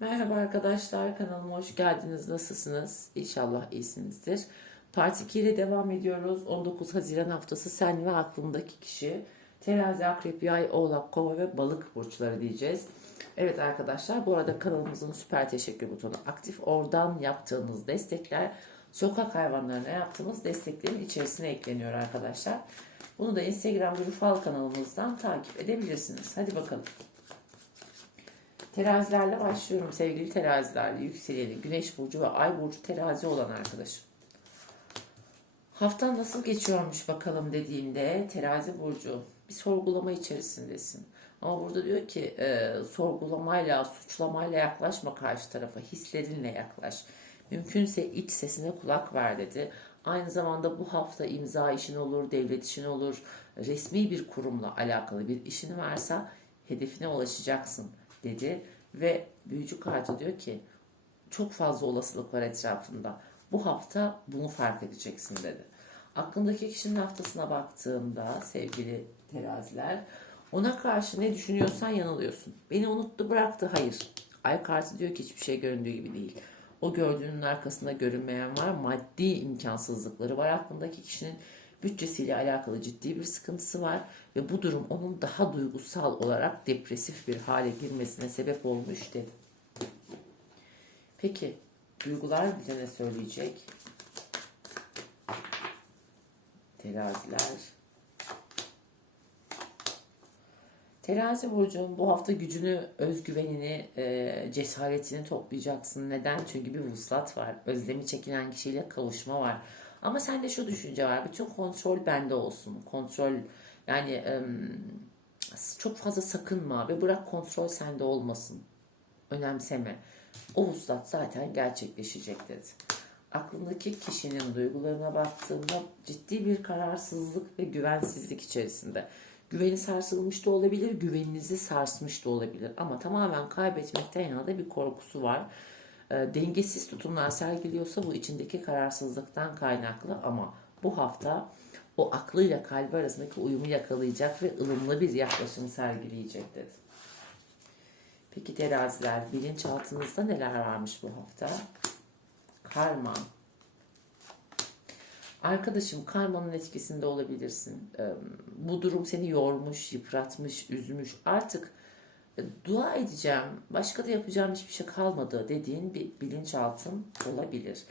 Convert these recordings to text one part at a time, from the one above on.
Merhaba arkadaşlar, kanalıma hoş geldiniz. Nasılsınız? İnşallah iyisinizdir. Part 2 ile devam ediyoruz. 19 Haziran haftası sen ve aklındaki kişi. Terazi, Akrep, Yay, Oğlak, Kova ve Balık burçları diyeceğiz. Evet arkadaşlar, bu arada kanalımızın süper teşekkür butonu aktif. Oradan yaptığınız destekler sokak hayvanlarına yaptığımız desteklerin içerisine ekleniyor arkadaşlar. Bunu da Instagram Rufal kanalımızdan takip edebilirsiniz. Hadi bakalım. Terazilerle başlıyorum sevgili terazilerle. Yükseleni, güneş burcu ve ay burcu terazi olan arkadaşım. Haftan nasıl geçiyormuş bakalım dediğinde terazi burcu bir sorgulama içerisindesin. Ama burada diyor ki e, sorgulamayla, suçlamayla yaklaşma karşı tarafa, hislerinle yaklaş. Mümkünse iç sesine kulak ver dedi. Aynı zamanda bu hafta imza işin olur, devlet işin olur, resmi bir kurumla alakalı bir işin varsa hedefine ulaşacaksın dedi. Ve büyücü kartı diyor ki çok fazla olasılık var etrafında. Bu hafta bunu fark edeceksin dedi. Aklındaki kişinin haftasına baktığımda sevgili teraziler ona karşı ne düşünüyorsan yanılıyorsun. Beni unuttu bıraktı hayır. Ay kartı diyor ki hiçbir şey göründüğü gibi değil. O gördüğünün arkasında görünmeyen var. Maddi imkansızlıkları var. Aklındaki kişinin bütçesiyle alakalı ciddi bir sıkıntısı var ve bu durum onun daha duygusal olarak depresif bir hale girmesine sebep olmuş dedi. Peki duygular bize ne söyleyecek? Teraziler. Terazi burcun bu hafta gücünü, özgüvenini, e, cesaretini toplayacaksın. Neden? Çünkü bir vuslat var. Özlemi çekilen kişiyle kavuşma var. Ama sende şu düşünce var. Bütün kontrol bende olsun. Kontrol yani çok fazla sakınma ve bırak kontrol sende olmasın. Önemseme. O vuslat zaten gerçekleşecek dedi. Aklındaki kişinin duygularına baktığında ciddi bir kararsızlık ve güvensizlik içerisinde. Güveni sarsılmış da olabilir, güveninizi sarsmış da olabilir. Ama tamamen kaybetmekten yana da bir korkusu var. E, dengesiz tutumlar sergiliyorsa bu içindeki kararsızlıktan kaynaklı ama bu hafta o aklıyla kalbi arasındaki uyumu yakalayacak ve ılımlı bir yaklaşım sergileyecek dedi. Peki teraziler bilinçaltınızda neler varmış bu hafta? Karma. Arkadaşım karmanın etkisinde olabilirsin. Bu durum seni yormuş, yıpratmış, üzmüş. Artık dua edeceğim, başka da yapacağım hiçbir şey kalmadı dediğin bir bilinçaltın olabilir.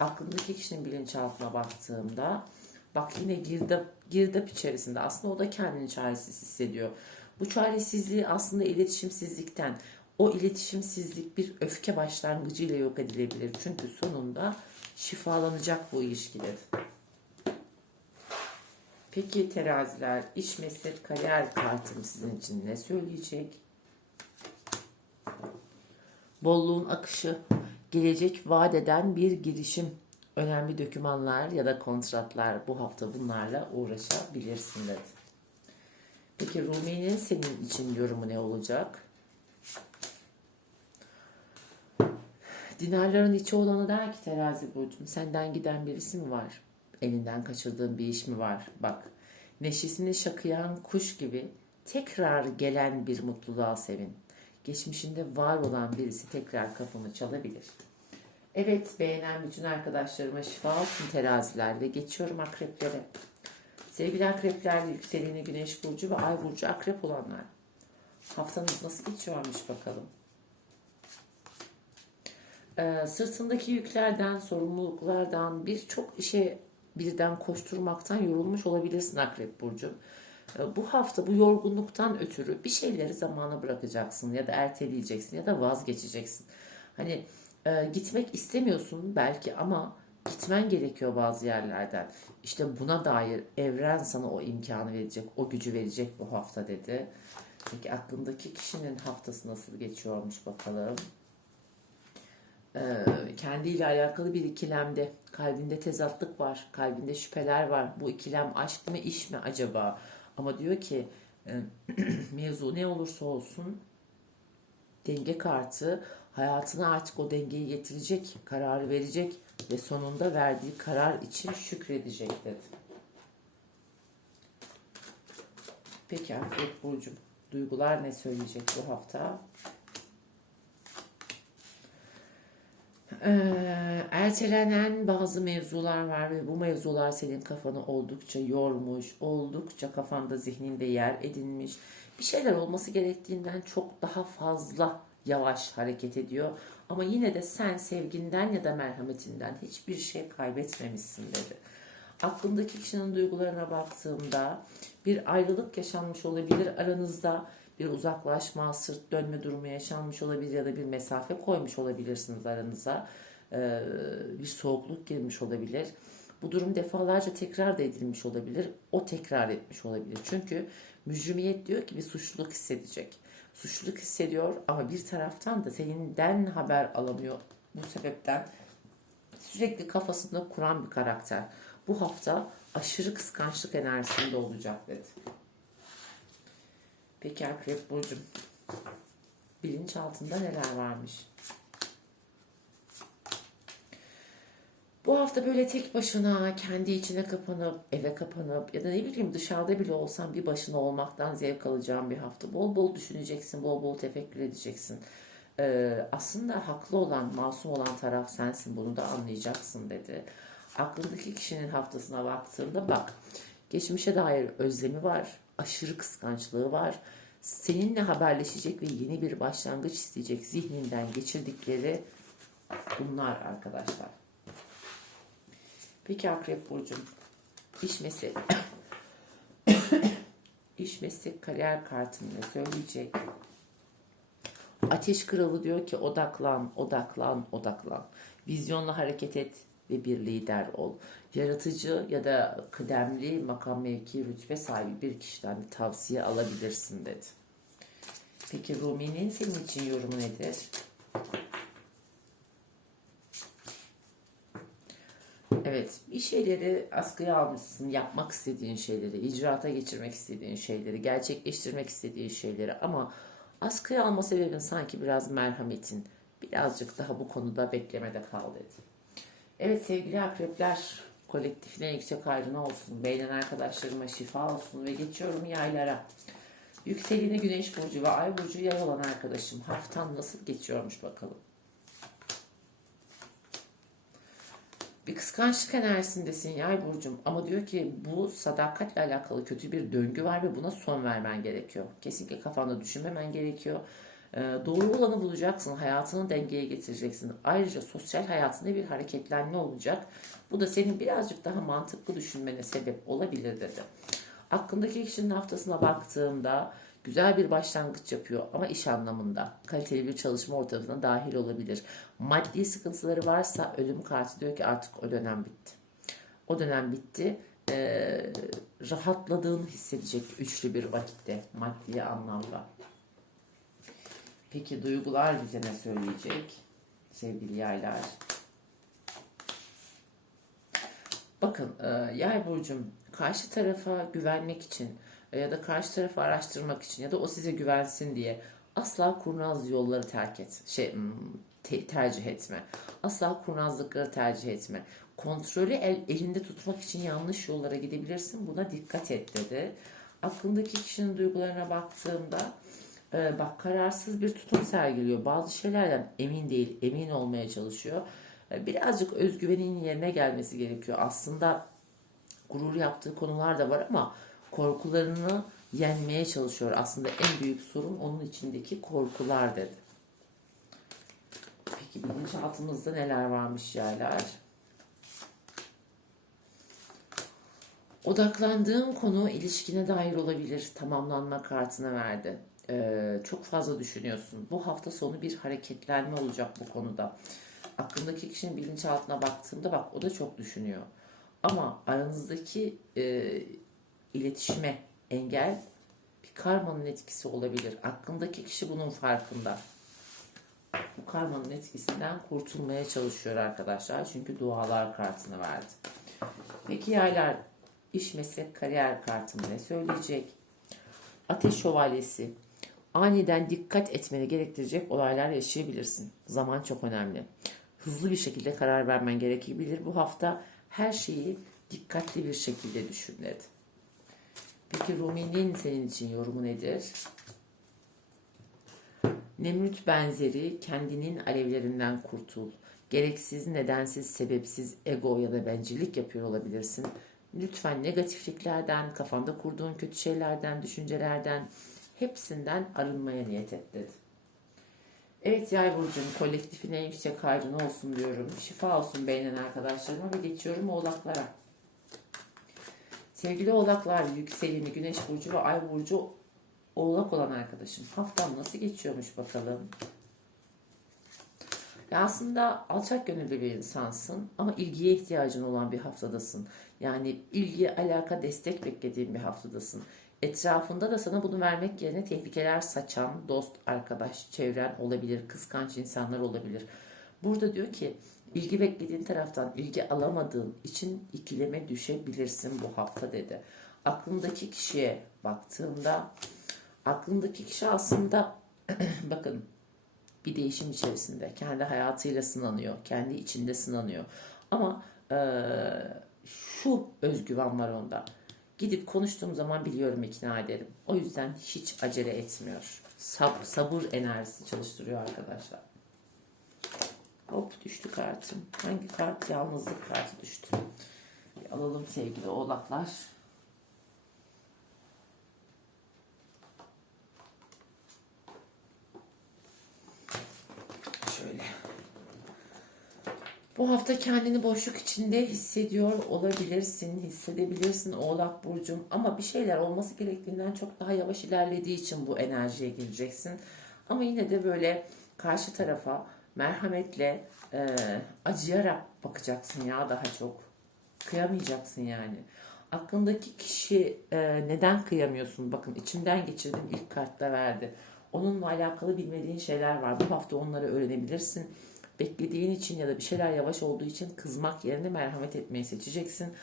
Aklındaki kişinin bilinçaltına baktığımda bak yine girdap, girdap içerisinde aslında o da kendini çaresiz hissediyor. Bu çaresizliği aslında iletişimsizlikten, o iletişimsizlik bir öfke başlangıcıyla yok edilebilir. Çünkü sonunda şifalanacak bu ilişkiler. Peki teraziler, iş meslek kariyer kartım sizin için ne söyleyecek? Bolluğun akışı, gelecek vaat bir girişim, önemli dokümanlar ya da kontratlar bu hafta bunlarla uğraşabilirsin dedi. Peki Rumi'nin senin için yorumu ne olacak? Dinarların içi olanı der ki terazi burcum senden giden birisi mi var? Elinden kaçırdığın bir iş mi var? Bak neşesini şakıyan kuş gibi tekrar gelen bir mutluluğa sevin. Geçmişinde var olan birisi tekrar kapını çalabilir. Evet beğenen bütün arkadaşlarıma şifa olsun teraziler ve geçiyorum akreplere. Sevgili akrepler, yükseleni güneş burcu ve ay burcu akrep olanlar. Haftanız nasıl geçiyormuş bakalım. Ee, sırtındaki yüklerden, sorumluluklardan birçok işe birden koşturmaktan yorulmuş olabilirsin Akrep Burcu. Bu hafta bu yorgunluktan ötürü bir şeyleri zamana bırakacaksın ya da erteleyeceksin ya da vazgeçeceksin. Hani e, gitmek istemiyorsun belki ama gitmen gerekiyor bazı yerlerden. İşte buna dair evren sana o imkanı verecek, o gücü verecek bu hafta dedi. Peki aklındaki kişinin haftası nasıl geçiyormuş bakalım. Ee, kendiyle alakalı bir ikilemde kalbinde tezatlık var, kalbinde şüpheler var. Bu ikilem aşk mı iş mi acaba? Ama diyor ki e, mevzu ne olursa olsun denge kartı hayatına artık o dengeyi getirecek, kararı verecek ve sonunda verdiği karar için şükredecek dedi. Peki Akrep Burcu, duygular ne söyleyecek bu hafta? Ee, ertelenen bazı mevzular var ve bu mevzular senin kafanı oldukça yormuş, oldukça kafanda zihninde yer edinmiş. Bir şeyler olması gerektiğinden çok daha fazla yavaş hareket ediyor. Ama yine de sen sevginden ya da merhametinden hiçbir şey kaybetmemişsin dedi. Aklındaki kişinin duygularına baktığımda bir ayrılık yaşanmış olabilir aranızda bir uzaklaşma, sırt dönme durumu yaşanmış olabilir ya da bir mesafe koymuş olabilirsiniz aranıza. Ee, bir soğukluk girmiş olabilir. Bu durum defalarca tekrar da edilmiş olabilir. O tekrar etmiş olabilir. Çünkü mücrimiyet diyor ki bir suçluluk hissedecek. Suçluluk hissediyor ama bir taraftan da seninden haber alamıyor. Bu sebepten sürekli kafasında kuran bir karakter. Bu hafta aşırı kıskançlık enerjisinde olacak dedi. Peki Akrep Burcu'm. Bilinç altında neler varmış? Bu hafta böyle tek başına kendi içine kapanıp eve kapanıp ya da ne bileyim dışarıda bile olsan bir başına olmaktan zevk alacağın bir hafta. Bol bol düşüneceksin, bol bol tefekkür edeceksin. Ee, aslında haklı olan, masum olan taraf sensin bunu da anlayacaksın dedi. Aklındaki kişinin haftasına baktığında bak geçmişe dair özlemi var, aşırı kıskançlığı var. Seninle haberleşecek ve yeni bir başlangıç isteyecek zihninden geçirdikleri bunlar arkadaşlar. Peki Akrep Burcu'm iş meslek iş meslek kariyer kartım ne söyleyecek? Ateş kralı diyor ki odaklan, odaklan, odaklan. Vizyonla hareket et ve bir lider ol. Yaratıcı ya da kıdemli makam mevki rütbe sahibi bir kişiden bir tavsiye alabilirsin dedi. Peki Rumi'nin senin için yorumu nedir? Evet, bir şeyleri askıya almışsın, yapmak istediğin şeyleri, icraata geçirmek istediğin şeyleri, gerçekleştirmek istediğin şeyleri ama askıya alma sebebin sanki biraz merhametin, birazcık daha bu konuda beklemede kal dedi. Evet sevgili akrepler, kolektifine yüksek ayrına olsun, beğenen arkadaşlarıma şifa olsun ve geçiyorum yaylara. Yükseleni Güneş Burcu ve Ay Burcu yay olan arkadaşım haftan nasıl geçiyormuş bakalım. Bir kıskançlık enerjisindesin Yay Burcu'm ama diyor ki bu sadakatle alakalı kötü bir döngü var ve buna son vermen gerekiyor. Kesinlikle kafanda düşünmemen gerekiyor. Ee, doğru olanı bulacaksın, hayatını dengeye getireceksin. Ayrıca sosyal hayatında bir hareketlenme olacak. Bu da senin birazcık daha mantıklı düşünmene sebep olabilir dedi. Aklındaki kişinin haftasına baktığımda güzel bir başlangıç yapıyor ama iş anlamında kaliteli bir çalışma ortamına dahil olabilir. Maddi sıkıntıları varsa ölüm kartı diyor ki artık o dönem bitti. O dönem bitti. Ee, rahatladığını hissedecek üçlü bir vakitte maddi anlamda. Peki duygular bize ne söyleyecek sevgili yaylar? Bakın e, yay burcum karşı tarafa güvenmek için ya da karşı tarafı araştırmak için ya da o size güvensin diye asla kurnaz yolları terk et. Şey te- tercih etme. Asla kurnazlıkları tercih etme. Kontrolü el, elinde tutmak için yanlış yollara gidebilirsin. Buna dikkat et dedi. Aklındaki kişinin duygularına baktığımda e, bak kararsız bir tutum sergiliyor. Bazı şeylerden emin değil, emin olmaya çalışıyor. E, birazcık özgüvenin yerine gelmesi gerekiyor. Aslında gurur yaptığı konular da var ama korkularını yenmeye çalışıyor. Aslında en büyük sorun onun içindeki korkular dedi. Peki bilinçaltımızda neler varmış yaylar? Odaklandığın konu ilişkine dair olabilir. Tamamlanma kartını verdi. Ee, çok fazla düşünüyorsun. Bu hafta sonu bir hareketlenme olacak bu konuda. Aklındaki kişinin bilinçaltına baktığımda bak o da çok düşünüyor. Ama aranızdaki e, iletişime engel bir karmanın etkisi olabilir. Aklındaki kişi bunun farkında. Bu karmanın etkisinden kurtulmaya çalışıyor arkadaşlar. Çünkü dualar kartını verdi. Peki yaylar iş meslek kariyer kartını ne söyleyecek? Ateş şövalyesi. Aniden dikkat etmeni gerektirecek olaylar yaşayabilirsin. Zaman çok önemli. Hızlı bir şekilde karar vermen gerekebilir. Bu hafta her şeyi dikkatli bir şekilde düşün dedi. Peki Rumi'nin senin için yorumu nedir? Nemrut benzeri kendinin alevlerinden kurtul. Gereksiz, nedensiz, sebepsiz ego ya da bencillik yapıyor olabilirsin. Lütfen negatifliklerden, kafanda kurduğun kötü şeylerden, düşüncelerden hepsinden arınmaya niyet et dedi. Evet Yay burcum kolektifin en yüksek hayrına olsun diyorum. Şifa olsun beğenen arkadaşlarıma ve geçiyorum oğlaklara. Sevgili oğlaklar, yükseleni, güneş burcu ve ay burcu oğlak olan arkadaşım. Haftam nasıl geçiyormuş bakalım. Ya aslında alçak gönüllü bir insansın ama ilgiye ihtiyacın olan bir haftadasın. Yani ilgi, alaka, destek beklediğin bir haftadasın. Etrafında da sana bunu vermek yerine tehlikeler saçan dost, arkadaş, çevren olabilir, kıskanç insanlar olabilir. Burada diyor ki ilgi beklediğin taraftan ilgi alamadığın için ikileme düşebilirsin bu hafta dedi. Aklındaki kişiye baktığında aklındaki kişi aslında bakın bir değişim içerisinde. Kendi hayatıyla sınanıyor. Kendi içinde sınanıyor. Ama eee, şu özgüven var onda. Gidip konuştuğum zaman biliyorum ikna ederim. O yüzden hiç acele etmiyor. Sab- sabır enerjisi çalıştırıyor arkadaşlar. Hop düştü kartım. Hangi kart? Yalnızlık kartı düştü. Bir alalım sevgili oğlaklar. Şöyle. Bu hafta kendini boşluk içinde hissediyor olabilirsin, hissedebilirsin Oğlak Burcum. Ama bir şeyler olması gerektiğinden çok daha yavaş ilerlediği için bu enerjiye gireceksin. Ama yine de böyle karşı tarafa merhametle, e, acıyarak bakacaksın ya daha çok. Kıyamayacaksın yani. Aklındaki kişi e, neden kıyamıyorsun? Bakın içimden geçirdim ilk kartta verdi. Onunla alakalı bilmediğin şeyler var. Bu hafta onları öğrenebilirsin. Beklediğin için ya da bir şeyler yavaş olduğu için kızmak yerine merhamet etmeyi seçeceksin.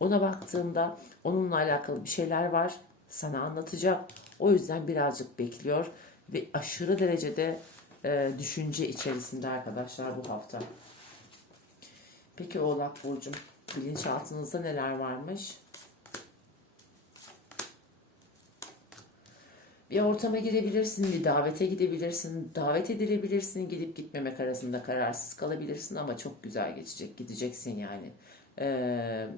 Ona baktığında onunla alakalı bir şeyler var. Sana anlatacak. O yüzden birazcık bekliyor ve aşırı derecede e, düşünce içerisinde arkadaşlar bu hafta. Peki Oğlak Burcu'm bilinçaltınızda neler varmış? Bir ortama girebilirsin, bir davete gidebilirsin, davet edilebilirsin, gidip gitmemek arasında kararsız kalabilirsin ama çok güzel geçecek, gideceksin yani. Ee,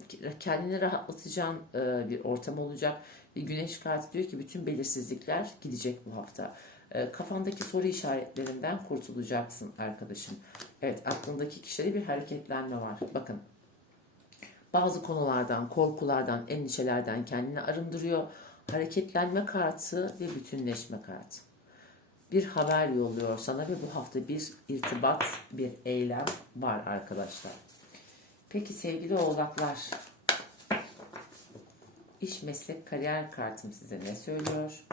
kendini rahatlatacağın e, bir ortam olacak. Bir güneş kartı diyor ki bütün belirsizlikler gidecek bu hafta. Ee, kafandaki soru işaretlerinden kurtulacaksın arkadaşım. Evet aklındaki kişide bir hareketlenme var. Bakın bazı konulardan, korkulardan, endişelerden kendini arındırıyor. Hareketlenme kartı ve bütünleşme kartı. Bir haber yolluyor sana ve bu hafta bir irtibat, bir eylem var arkadaşlar. Peki sevgili oğlaklar, iş, meslek, kariyer kartım size ne söylüyor?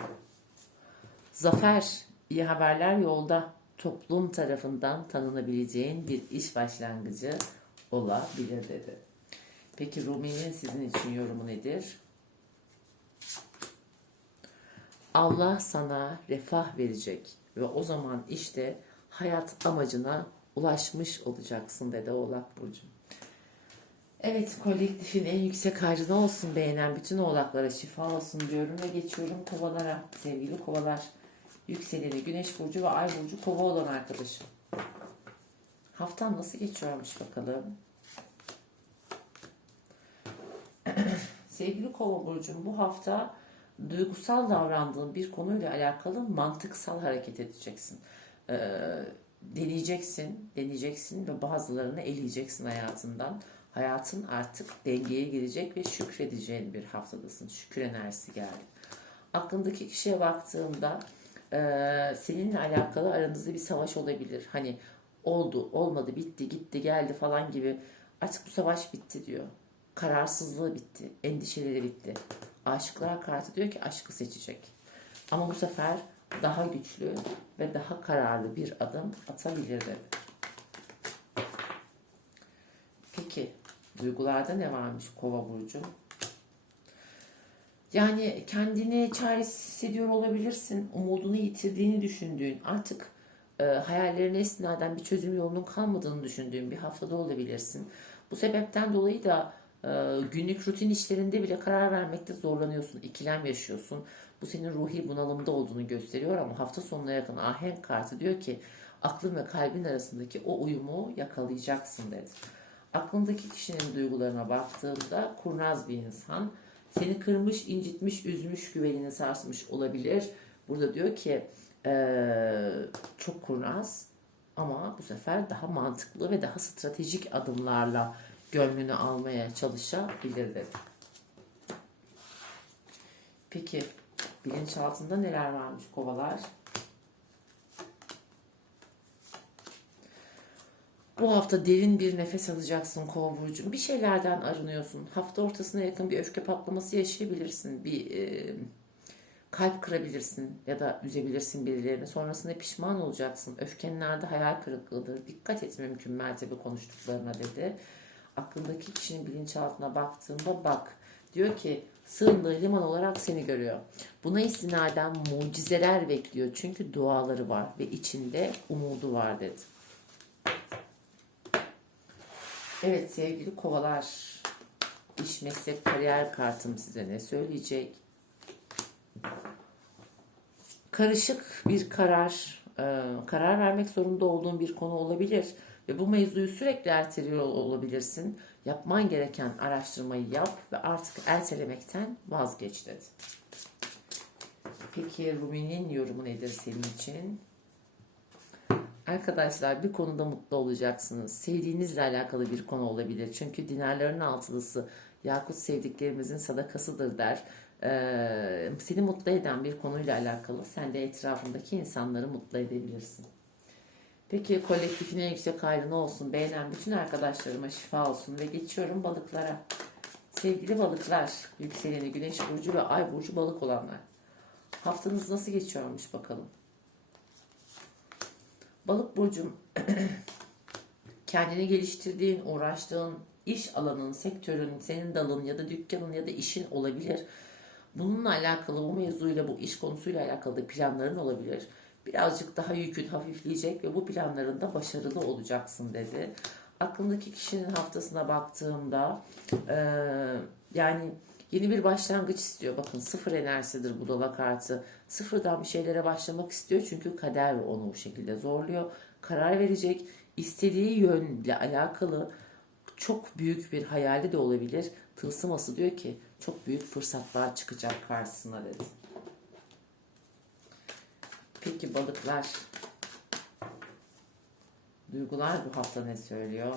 Zafer, iyi haberler yolda. Toplum tarafından tanınabileceğin bir iş başlangıcı olabilir dedi. Peki Rumi'nin sizin için yorumu nedir? Allah sana refah verecek ve o zaman işte hayat amacına ulaşmış olacaksın dedi Oğlak Burcu. Evet kolektifin en yüksek harcına olsun beğenen bütün oğlaklara şifa olsun diyorum ve geçiyorum kovalara sevgili kovalar. Yükseleni güneş burcu ve ay burcu kova olan arkadaşım. Haftan nasıl geçiyormuş bakalım. Sevgili kova burcum bu hafta duygusal davrandığın bir konuyla alakalı mantıksal hareket edeceksin. Ee, deneyeceksin, deneyeceksin ve bazılarını eleyeceksin hayatından. Hayatın artık dengeye girecek ve şükredeceğin bir haftadasın. Şükür enerjisi geldi. Aklındaki kişiye baktığımda e, seninle alakalı aranızda bir savaş olabilir. Hani oldu, olmadı, bitti, gitti, geldi falan gibi. Artık bu savaş bitti diyor. Kararsızlığı bitti, endişeleri bitti. Aşıklar kartı diyor ki aşkı seçecek. Ama bu sefer daha güçlü ve daha kararlı bir adım atabilir dedi. Peki duygularda ne varmış Kova burcu? Yani kendini çaresiz hissediyor olabilirsin. Umudunu yitirdiğini düşündüğün, artık e, hayallerine esnaden bir çözüm yolunun kalmadığını düşündüğün bir haftada olabilirsin. Bu sebepten dolayı da e, günlük rutin işlerinde bile karar vermekte zorlanıyorsun, ikilem yaşıyorsun. Bu senin ruhi bunalımda olduğunu gösteriyor ama hafta sonuna yakın ahenk kartı diyor ki aklın ve kalbin arasındaki o uyumu yakalayacaksın dedi. Aklındaki kişinin duygularına baktığımda kurnaz bir insan. Seni kırmış, incitmiş, üzmüş, güvenini sarsmış olabilir. Burada diyor ki eee, çok kurnaz ama bu sefer daha mantıklı ve daha stratejik adımlarla gönlünü almaya çalışabilir dedi. Peki bilinçaltında neler varmış kovalar? Bu hafta derin bir nefes alacaksın kova burcu. Bir şeylerden arınıyorsun. Hafta ortasına yakın bir öfke patlaması yaşayabilirsin. Bir e, kalp kırabilirsin ya da üzebilirsin birilerini. Sonrasında pişman olacaksın. Öfkenin nerede hayal kırıklığıdır. Dikkat et mümkün mertebe konuştuklarına dedi. Aklındaki kişinin bilinçaltına baktığında bak. Diyor ki sığındığı liman olarak seni görüyor. Buna istinaden mucizeler bekliyor. Çünkü duaları var ve içinde umudu var dedi. Evet sevgili kovalar. İş, meslek, kariyer kartım size ne söyleyecek? Karışık bir karar, e, karar vermek zorunda olduğun bir konu olabilir. Ve bu mevzuyu sürekli erteliyor olabilirsin. Yapman gereken araştırmayı yap ve artık ertelemekten vazgeç dedi. Peki Rumi'nin yorumu nedir senin için? Arkadaşlar bir konuda mutlu olacaksınız. Sevdiğinizle alakalı bir konu olabilir. Çünkü dinarların altılısı Yakut sevdiklerimizin sadakasıdır der. Ee, seni mutlu eden bir konuyla alakalı sen de etrafındaki insanları mutlu edebilirsin. Peki kolektifine yüksek hayrına olsun. Beğenen bütün arkadaşlarıma şifa olsun ve geçiyorum balıklara. Sevgili balıklar, yükseleni güneş burcu ve ay burcu balık olanlar. Haftanız nasıl geçiyormuş bakalım. Balık burcum kendini geliştirdiğin, uğraştığın iş alanın, sektörün, senin dalın ya da dükkanın ya da işin olabilir. Bununla alakalı, bu mevzuyla, bu iş konusuyla alakalı da planların olabilir. Birazcık daha yükün hafifleyecek ve bu planlarında başarılı olacaksın dedi. Aklındaki kişinin haftasına baktığımda eee, yani yeni bir başlangıç istiyor. Bakın sıfır enerjisidir bu dala kartı. Sıfırdan bir şeylere başlamak istiyor çünkü kader onu bu şekilde zorluyor. Karar verecek. istediği yönle alakalı çok büyük bir hayali de olabilir. Tılsım ası diyor ki çok büyük fırsatlar çıkacak karşısına dedi. Peki balıklar. Duygular bu hafta ne söylüyor?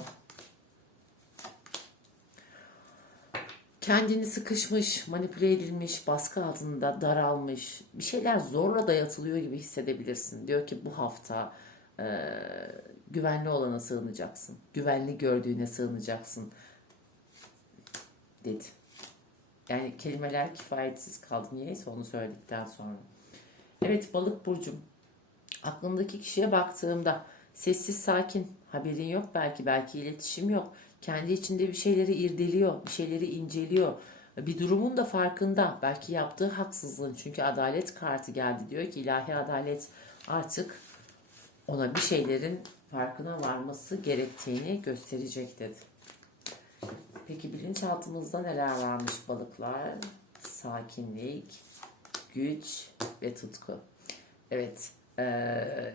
Kendini sıkışmış, manipüle edilmiş, baskı altında daralmış, bir şeyler zorla dayatılıyor gibi hissedebilirsin. Diyor ki bu hafta e, güvenli olana sığınacaksın. Güvenli gördüğüne sığınacaksın dedi. Yani kelimeler kifayetsiz kaldı. Niyeyse onu söyledikten sonra. Evet balık burcum. Aklındaki kişiye baktığımda sessiz sakin haberin yok belki belki iletişim yok. Kendi içinde bir şeyleri irdeliyor, bir şeyleri inceliyor. Bir durumun da farkında. Belki yaptığı haksızlığın. Çünkü adalet kartı geldi. Diyor ki ilahi adalet artık ona bir şeylerin farkına varması gerektiğini gösterecek dedi. Peki bilinçaltımızda neler varmış balıklar? Sakinlik, güç ve tutku. Evet. eee,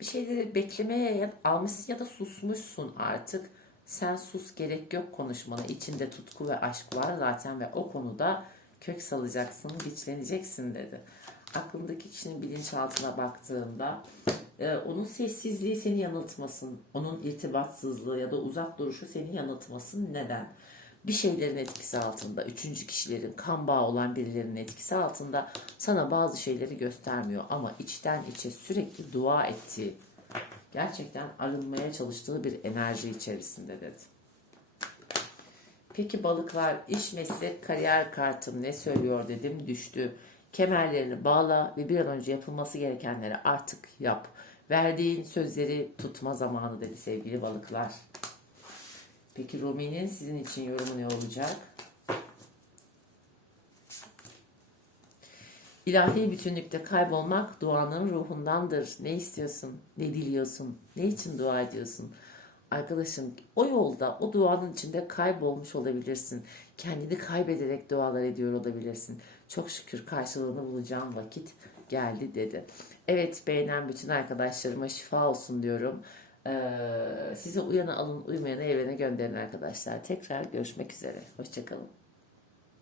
bir şeyleri beklemeye almışsın ya da susmuşsun artık. Sen sus gerek yok konuşmana. İçinde tutku ve aşk var zaten ve o konuda kök salacaksın, güçleneceksin dedi. Aklındaki kişinin bilinçaltına baktığında e, onun sessizliği seni yanıltmasın. Onun irtibatsızlığı ya da uzak duruşu seni yanıltmasın. Neden? Bir şeylerin etkisi altında, üçüncü kişilerin, kan bağı olan birilerinin etkisi altında sana bazı şeyleri göstermiyor. Ama içten içe sürekli dua ettiği, gerçekten arınmaya çalıştığı bir enerji içerisinde dedi. Peki balıklar iş meslek kariyer kartım ne söylüyor dedim düştü. Kemerlerini bağla ve bir an önce yapılması gerekenleri artık yap. Verdiğin sözleri tutma zamanı dedi sevgili balıklar. Peki Rumi'nin sizin için yorumu ne olacak? İlahi bütünlükte kaybolmak duanın ruhundandır. Ne istiyorsun? Ne diliyorsun? Ne için dua ediyorsun? Arkadaşım o yolda o duanın içinde kaybolmuş olabilirsin. Kendini kaybederek dualar ediyor olabilirsin. Çok şükür karşılığını bulacağın vakit geldi dedi. Evet beğenen bütün arkadaşlarıma şifa olsun diyorum. Ee, size uyanı alın uymayanı evrene gönderin arkadaşlar. Tekrar görüşmek üzere. Hoşçakalın.